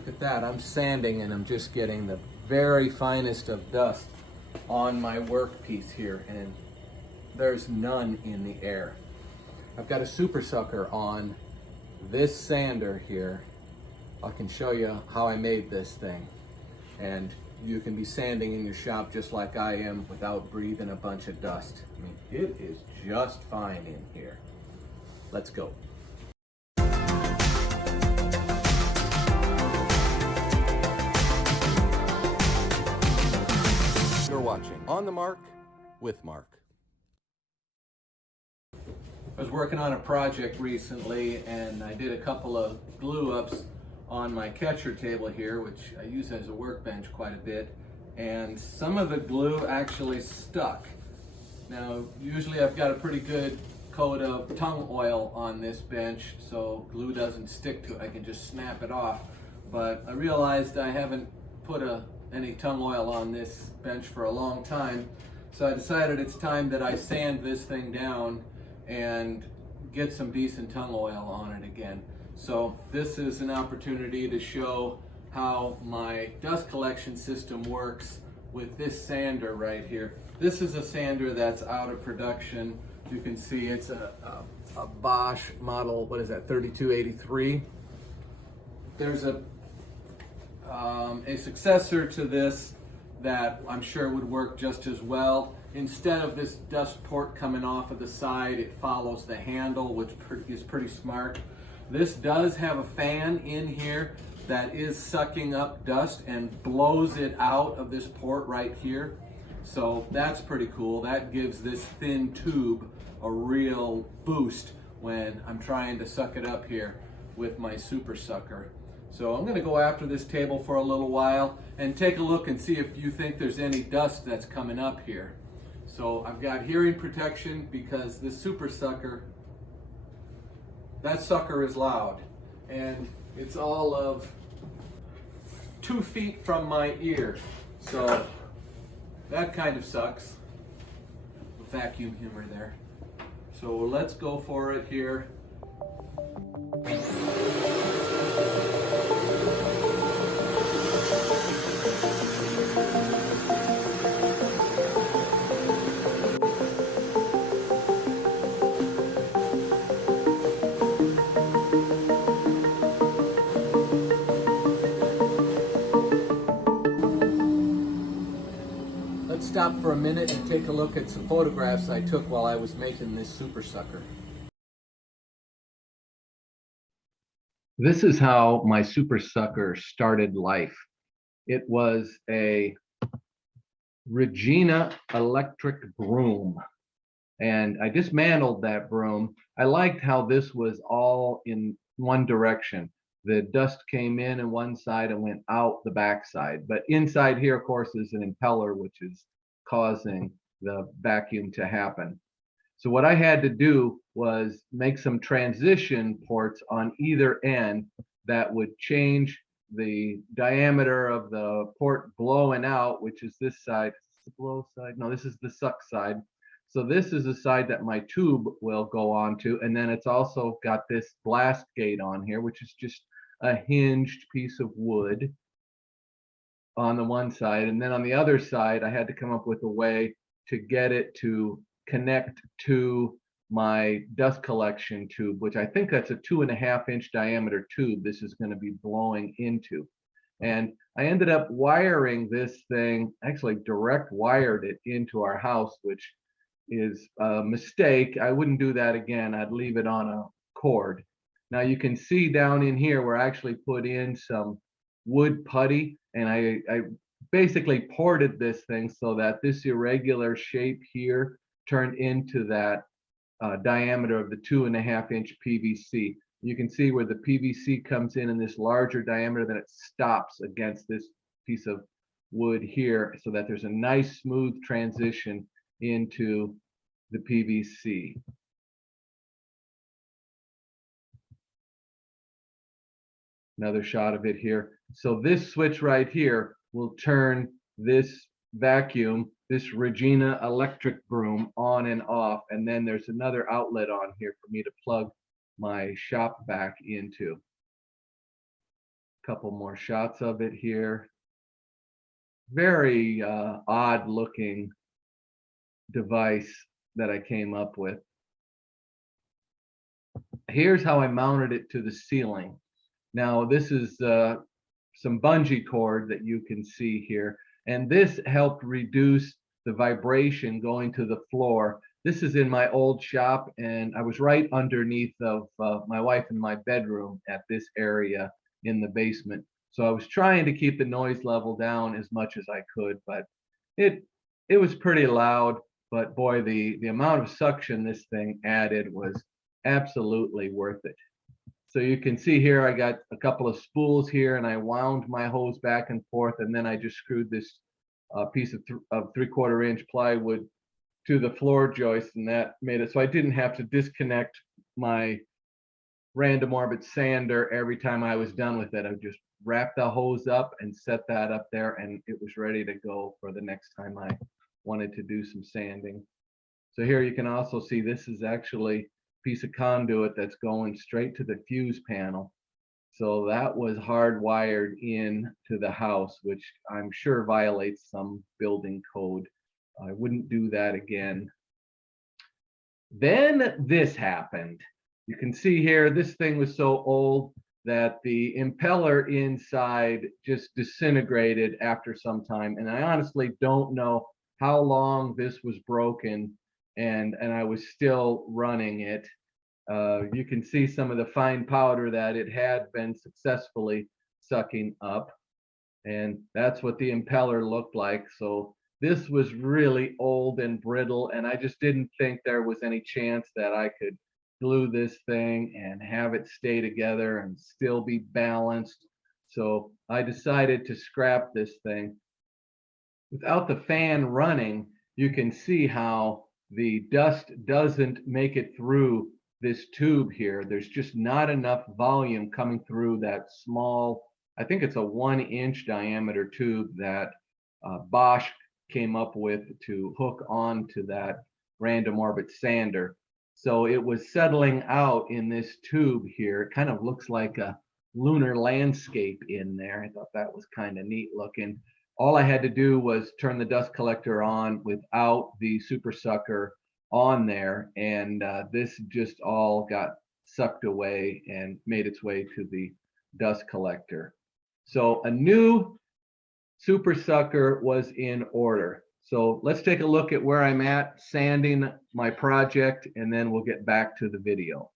Look at that, I'm sanding and I'm just getting the very finest of dust on my workpiece here, and there's none in the air. I've got a super sucker on this sander here. I can show you how I made this thing. And you can be sanding in your shop just like I am without breathing a bunch of dust. I mean, it is just fine in here. Let's go. You're watching On the Mark with Mark. I was working on a project recently and I did a couple of glue ups on my catcher table here, which I use as a workbench quite a bit, and some of the glue actually stuck. Now, usually I've got a pretty good coat of tung oil on this bench, so glue doesn't stick to it. I can just snap it off, but I realized I haven't put any tung oil on this bench for a long time, so I decided it's time that I sand this thing down and get some decent tung oil on it again. So this is an opportunity to show how my dust collection system works with this sander right here. This is a sander that's out of production. You can see it's a Bosch model, what is that, 3283. There's a successor to this that I'm sure would work just as well. Instead of this dust port coming off of the side, it follows the handle, which is pretty smart. This does have a fan in here that is sucking up dust and blows it out of this port right here. So that's pretty cool. That gives this thin tube a real boost when I'm trying to suck it up here with my super sucker. So I'm gonna go after this table for a little while and take a look and see if you think there's any dust that's coming up here. So I've got hearing protection because this super sucker, that sucker is loud, and it's all of 2 feet from my ear. So that kind of sucks. Vacuum humor there. So let's go for it here. Let's stop for a minute and take a look at some photographs I took while I was making this super sucker. This is how my super sucker started life. It was a Regina electric broom, and I dismantled that broom. I liked how this was all in one direction. The dust came in one side and went out the back side. But inside here, of course, is an impeller, which is causing the vacuum to happen. So what I had to do was make some transition ports on either end that would change the diameter of the port blowing out, which is this side. Is this the blow side? No, this is the suck side. So this is the side that my tube will go onto, and then it's also got this blast gate on here, which is just a hinged piece of wood on the one side, and then on the other side I had to come up with a way to get it to connect to my dust collection tube, which I think that's a 2.5-inch diameter tube this is going to be blowing into. And I ended up wiring this thing, actually direct wired it into our house, which is a mistake. I wouldn't do that again. I'd leave it on a cord. Now you can see down in here where I actually put in some wood putty, and I basically ported this thing so that this irregular shape here turned into that diameter of the 2.5-inch PVC. You can see where the PVC comes in this larger diameter, then it stops against this piece of wood here, so that there's a nice smooth transition into the PVC. Another shot of it here. So this switch right here will turn this vacuum, this Regina electric broom, on and off, and then there's another outlet on here for me to plug my shop back into. Couple more shots of it here. Very odd looking device that I came up with. Here's how I mounted it to the ceiling. Now this is some bungee cord that you can see here, and this helped reduce the vibration going to the floor. This is in my old shop, and I was right underneath of my wife and my bedroom at this area in the basement. So I was trying to keep the noise level down as much as I could, but it it was pretty loud. But boy, the amount of suction this thing added was absolutely worth it. So you can see here, I got a couple of spools here, and I wound my hose back and forth, and then I just screwed this piece of 3/4 inch plywood to the floor joist, and that made it so I didn't have to disconnect my random orbit sander every time I was done with it. I would just wrap the hose up and set that up there, and it was ready to go for the next time I wanted to do some sanding. So here you can also see this is actually a piece of conduit that's going straight to the fuse panel. So that was hardwired in to the house, which I'm sure violates some building code. I wouldn't do that again. Then this happened. You can see here, this thing was so old that the impeller inside just disintegrated after some time. And I honestly don't know how long this was broken, and I was still running it. You can see some of the fine powder that it had been successfully sucking up, and that's what the impeller looked like. So this was really old and brittle, and I just didn't think there was any chance that I could glue this thing and have it stay together and still be balanced. So I decided to scrap this thing. Without the fan running, you can see how the dust doesn't make it through this tube here. There's just not enough volume coming through that small, I think it's a 1-inch diameter tube that Bosch came up with to hook onto that random orbit sander. So it was settling out in this tube here. It kind of looks like a lunar landscape in there. I thought that was kind of neat looking. All I had to do was turn the dust collector on without the super sucker on there, and this just all got sucked away and made its way to the dust collector. So a new super sucker was in order. So let's take a look at where I'm at sanding my project, and then we'll get back to the video.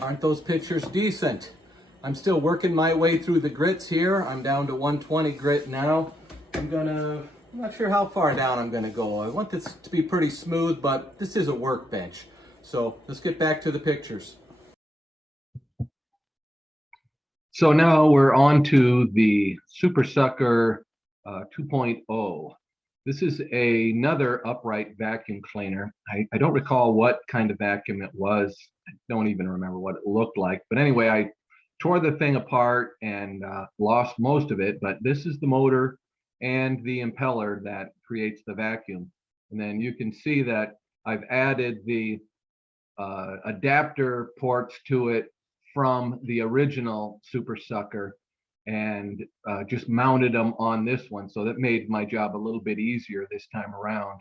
Aren't those pictures decent? I'm still working my way through the grits here. I'm down to 120 grit now. I'm not sure how far down I'm gonna go. I want this to be pretty smooth, but this is a workbench. So let's get back to the pictures. So now we're on to the Super Sucker 2.0. This is another upright vacuum cleaner. I don't recall what kind of vacuum it was. I don't even remember what it looked like. But anyway, I tore the thing apart and lost most of it. But this is the motor and the impeller that creates the vacuum. And then you can see that I've added the adapter ports to it from the original Super Sucker, and just mounted them on this one. So that made my job a little bit easier this time around.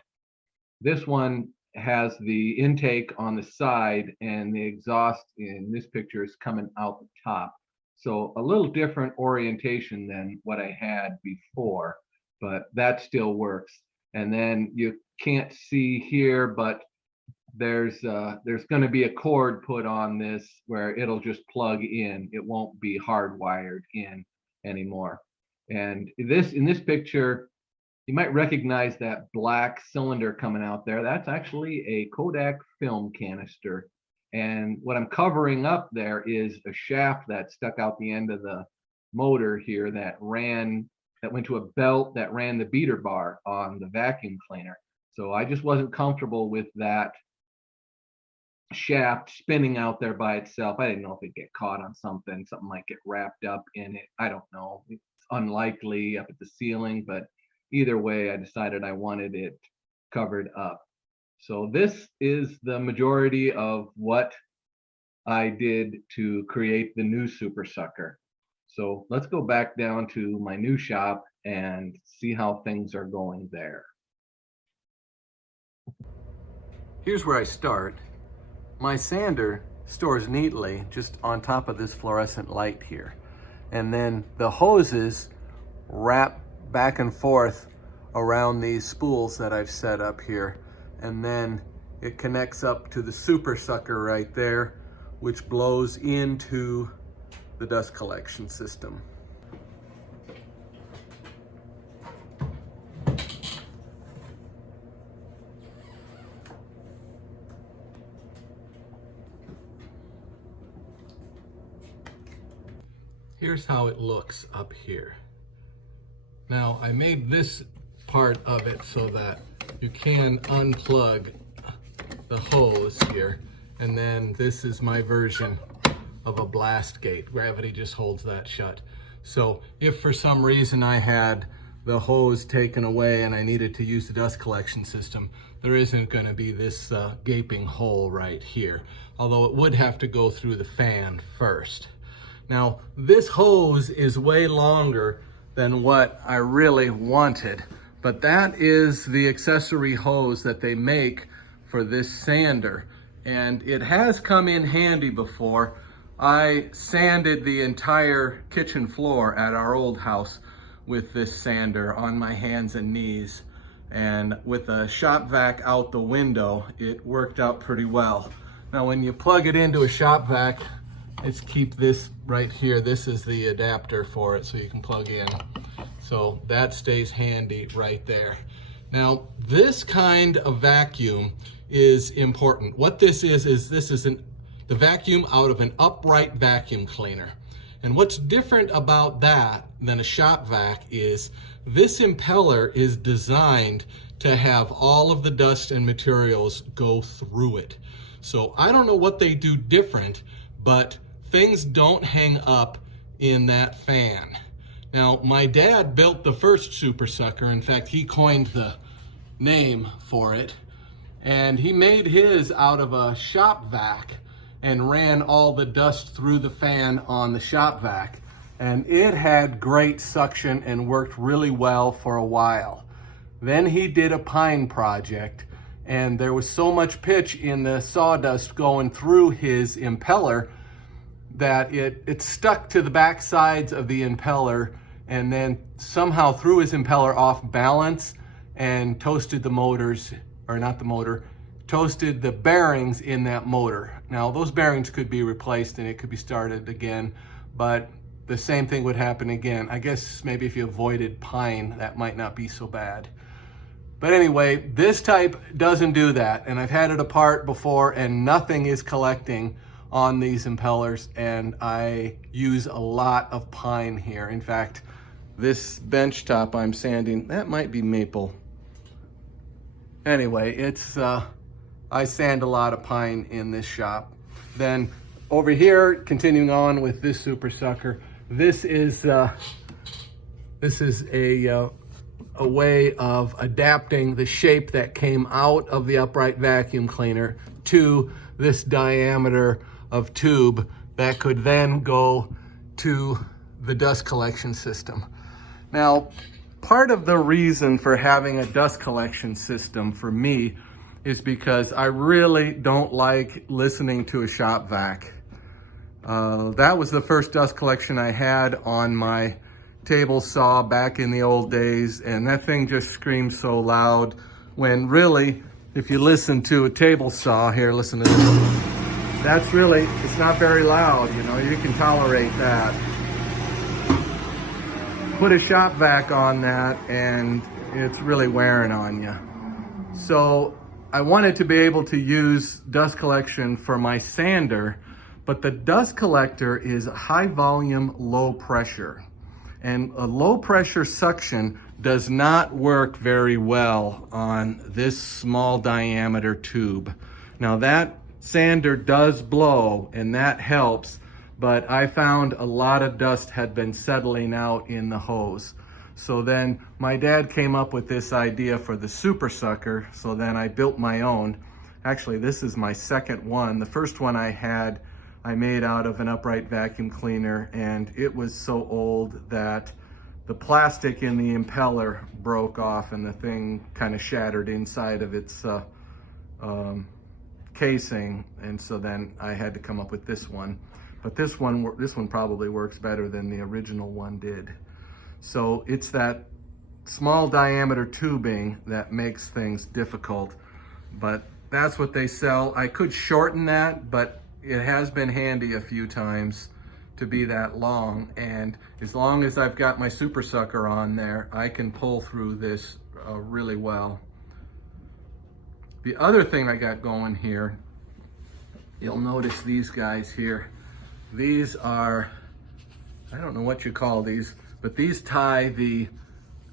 This one has the intake on the side, and the exhaust in this picture is coming out the top. So a little different orientation than what I had before, but that still works. And then you can't see here, but there's going to be a cord put on this where it'll just plug in. It won't be hardwired in anymore. And in this picture, you might recognize that black cylinder coming out there. That's actually a Kodak film canister. And what I'm covering up there is a shaft that stuck out the end of the motor here that went to a belt that ran the beater bar on the vacuum cleaner. So I just wasn't comfortable with that shaft spinning out there by itself. I didn't know if it'd get caught on something might get wrapped up in it. I don't know. It's unlikely up at the ceiling, but either way, I decided I wanted it covered up. So this is the majority of what I did to create the new Super Sucker. So let's go back down to my new shop and see how things are going there. Here's where I start. My sander stores neatly just on top of this fluorescent light here. And then the hoses wrap back and forth around these spools that I've set up here. And then it connects up to the Super Sucker right there, which blows into the dust collection system. Here's how it looks up here. Now, I made this part of it so that you can unplug the hose here, and then this is my version of a blast gate. Gravity just holds that shut. So if for some reason I had the hose taken away and I needed to use the dust collection system, there isn't going to be this gaping hole right here, although it would have to go through the fan first. Now, this hose is way longer than what I really wanted, but that is the accessory hose that they make for this sander, and it has come in handy before. I sanded the entire kitchen floor at our old house with this sander on my hands and knees, and with a shop vac out the window, it worked out pretty well. Now, when you plug it into a shop vac, let's keep this right here. This is the adapter for it, so you can plug in. So that stays handy right there. Now, this kind of vacuum is important. What this is the vacuum out of an upright vacuum cleaner. And what's different about that than a shop vac is this impeller is designed to have all of the dust and materials go through it. So I don't know what they do different, but things don't hang up in that fan. Now, my dad built the first Super Sucker. In fact, he coined the name for it. And he made his out of a shop vac and ran all the dust through the fan on the shop vac. And it had great suction and worked really well for a while. Then he did a pine project, and there was so much pitch in the sawdust going through his impeller that it stuck to the back sides of the impeller, and then somehow threw his impeller off balance and toasted the motors, or not the motor, toasted the bearings in that motor. Now, those bearings could be replaced and it could be started again, but the same thing would happen again. I guess maybe if you avoided pine, that might not be so bad. But anyway, this type doesn't do that, and I've had it apart before and nothing is collecting on these impellers, and I use a lot of pine here. In fact, this bench top I'm sanding, that might be maple. Anyway, it's I sand a lot of pine in this shop. Then over here, continuing on with this Super Sucker, this is a way of adapting the shape that came out of the upright vacuum cleaner to this diameter of tube that could then go to the dust collection system. Now, part of the reason for having a dust collection system for me is because I really don't like listening to a shop vac. That was the first dust collection I had on my table saw back in the old days, and that thing just screams so loud, when really, if you listen to a table saw, here, listen to this. That's really, it's not very loud, you know, you can tolerate that. put a shop vac on that and it's really wearing on you. So I wanted to be able to use dust collection for my sander, but the dust collector is high volume, low pressure. And a low pressure suction does not work very well on this small diameter tube. Now that sander does blow and that helps, but I found a lot of dust had been settling out in the hose. So then my dad came up with this idea for the super sucker, so then I built my own. Actually, this is my second one. The first one I made out of an upright vacuum cleaner, and it was so old that the plastic in the impeller broke off and the thing kind of shattered inside of its casing, and so then I had to come up with this one. But this one probably works better than the original one did. So it's that small diameter tubing that makes things difficult, but that's what they sell. I could shorten that, but it has been handy a few times to be that long, and as long as I've got my super sucker on there, I can pull through this really well. The other thing I got going here, you'll notice these guys here. These are, I don't know what you call these, but these tie the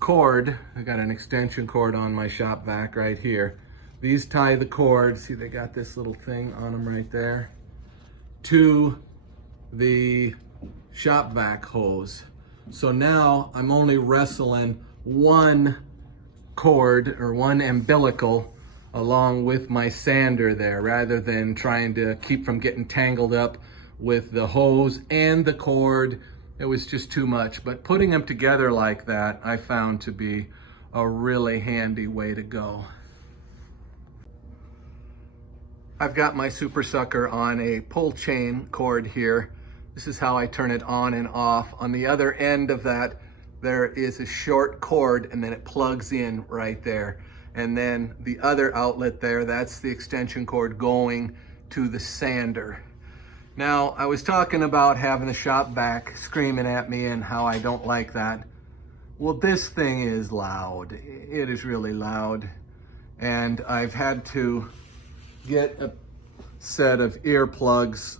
cord. I got an extension cord on my shop vac right here. These tie the cord, see they got this little thing on them right there, to the shop vac hose. So now I'm only wrestling one cord or one umbilical along with my sander there, rather than trying to keep from getting tangled up with the hose and the cord. It was just too much. But putting them together like that, I found to be a really handy way to go. I've got my super sucker on a pull chain cord here. This is how I turn it on and off. On the other end of that, there is a short cord, and then it plugs in right there. And then the other outlet there, that's the extension cord going to the sander. Now, I was talking about having the shop vac screaming at me and how I don't like that. Well, this thing is loud. It is really loud. And I've had to get a set of earplugs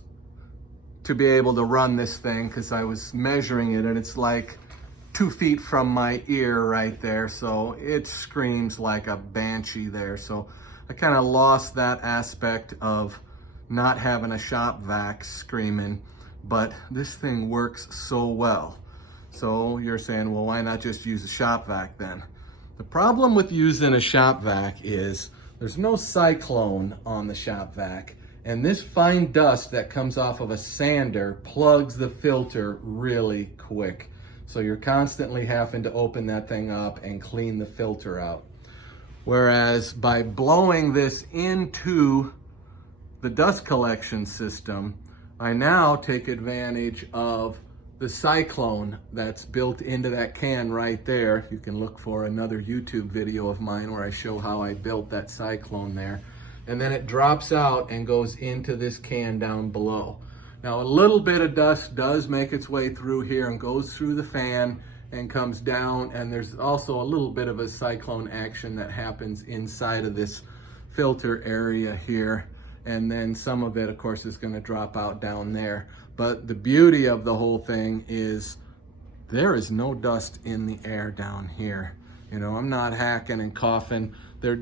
to be able to run this thing, because I was measuring it and it's like 2 feet from my ear right there. So it screams like a banshee there. So I kind of lost that aspect of not having a shop vac screaming, but this thing works so well. So you're saying, well, why not just use a shop vac then? The problem with using a shop vac is there's no cyclone on the shop vac, and this fine dust that comes off of a sander plugs the filter really quick. So you're constantly having to open that thing up and clean the filter out. Whereas by blowing this into the dust collection system, I now take advantage of the cyclone that's built into that can right there. You can look for another YouTube video of mine where I show how I built that cyclone there. And then it drops out and goes into this can down below. Now a little bit of dust does make its way through here and goes through the fan and comes down, and there's also a little bit of a cyclone action that happens inside of this filter area here. And then some of it, of course, is going to drop out down there. But the beauty of the whole thing is there is no dust in the air down here. You know, I'm not hacking and coughing. There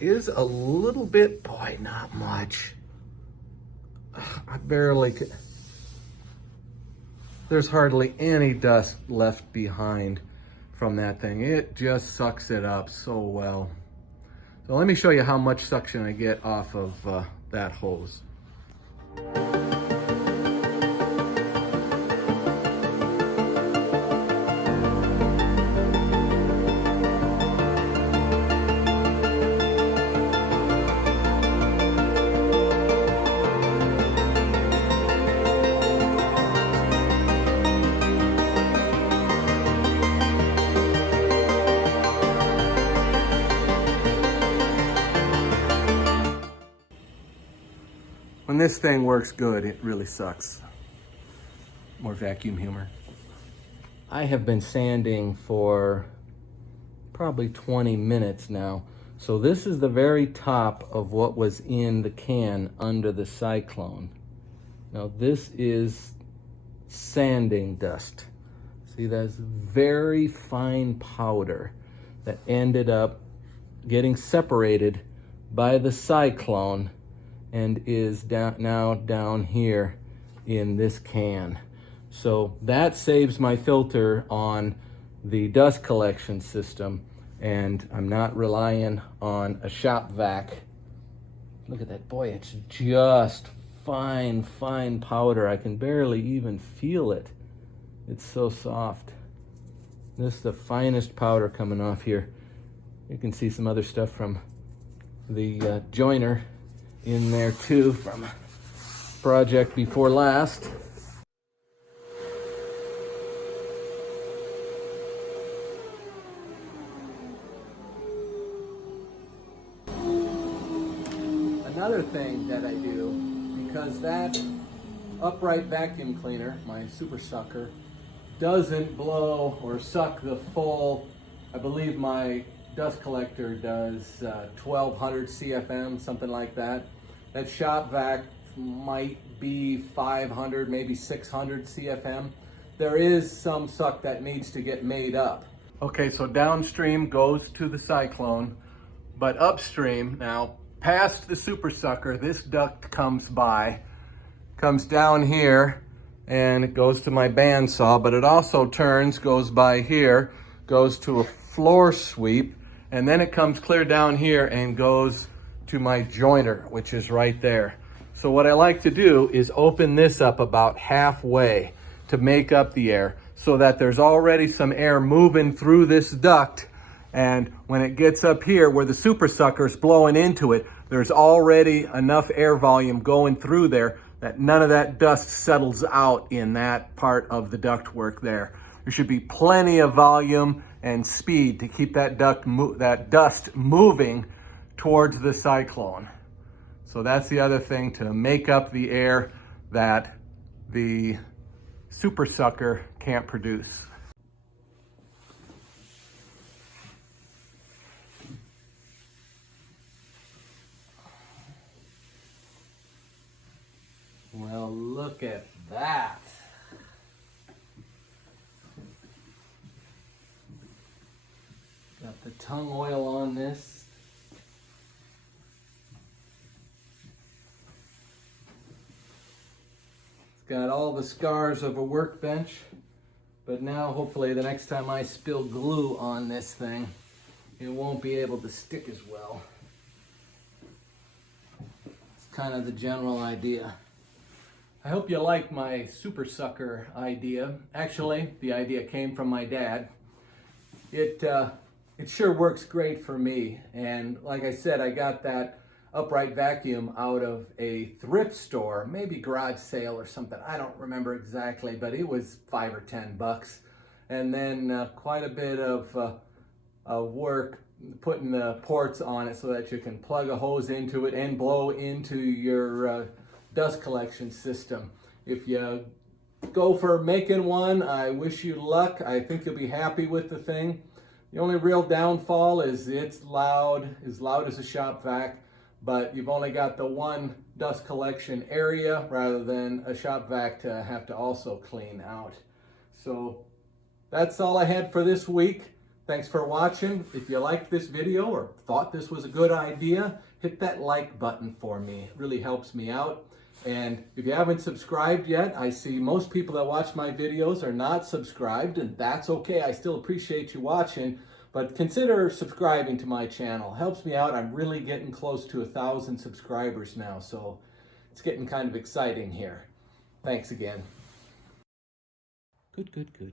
is a little bit, boy, not much. I barely could. There's hardly any dust left behind from that thing. It just sucks it up so well. So let me show you how much suction I get off of that hose. When this thing works good, it really sucks. More vacuum humor. I have been sanding for probably 20 minutes now. So this is the very top of what was in the can under the cyclone. Now this is sanding dust. See, that's very fine powder that ended up getting separated by the cyclone and is now down here in this can. So that saves my filter on the dust collection system, and I'm not relying on a shop vac. Look at that, boy, it's just fine powder. I can barely even feel it. It's so soft. This is the finest powder coming off here. You can see some other stuff from the joiner in there too from project before last. Another thing that I do, because that upright vacuum cleaner, my super sucker, doesn't blow or suck the full, I believe my dust collector does 1200 CFM, something like that. That shop vac might be 500, maybe 600 CFM. There is some suck that needs to get made up. Okay, so downstream goes to the cyclone, but upstream, now past the super sucker, this duct comes by, comes down here, and it goes to my bandsaw, but it also turns, goes by here, goes to a floor sweep, and then it comes clear down here and goes to my joiner, which is right there. So what I like to do is open this up about halfway to make up the air so that there's already some air moving through this duct, and when it gets up here where the super sucker is blowing into it, there's already enough air volume going through there that none of that dust settles out in that part of the ductwork there. There should be plenty of volume and speed to keep that dust moving towards the cyclone. So that's the other thing, to make up the air that the super sucker can't produce. Well, look at that. Got the tung oil on this. It's got all the scars of a workbench, but now hopefully the next time I spill glue on this thing, it won't be able to stick as well. It's kind of the general idea. I hope you like my super sucker idea. Actually, the idea came from my dad. It sure works great for me. And like I said, I got that upright vacuum out of a thrift store, maybe garage sale or something. I don't remember exactly, but it was $5 or $10. And then quite a bit of work putting the ports on it so that you can plug a hose into it and blow into your dust collection system. If you go for making one, I wish you luck. I think you'll be happy with the thing. The only real downfall is it's loud, as loud as a shop vac, but you've only got the one dust collection area rather than a shop vac to have to also clean out. So that's all I had for this week. Thanks for watching. If you liked this video or thought this was a good idea, hit that like button for me. It really helps me out. And if you haven't subscribed yet, I see most people that watch my videos are not subscribed, and that's okay. I still appreciate you watching, but consider subscribing to my channel. Helps me out. I'm really getting close to 1,000 subscribers now, so it's getting kind of exciting here. Thanks again. Good.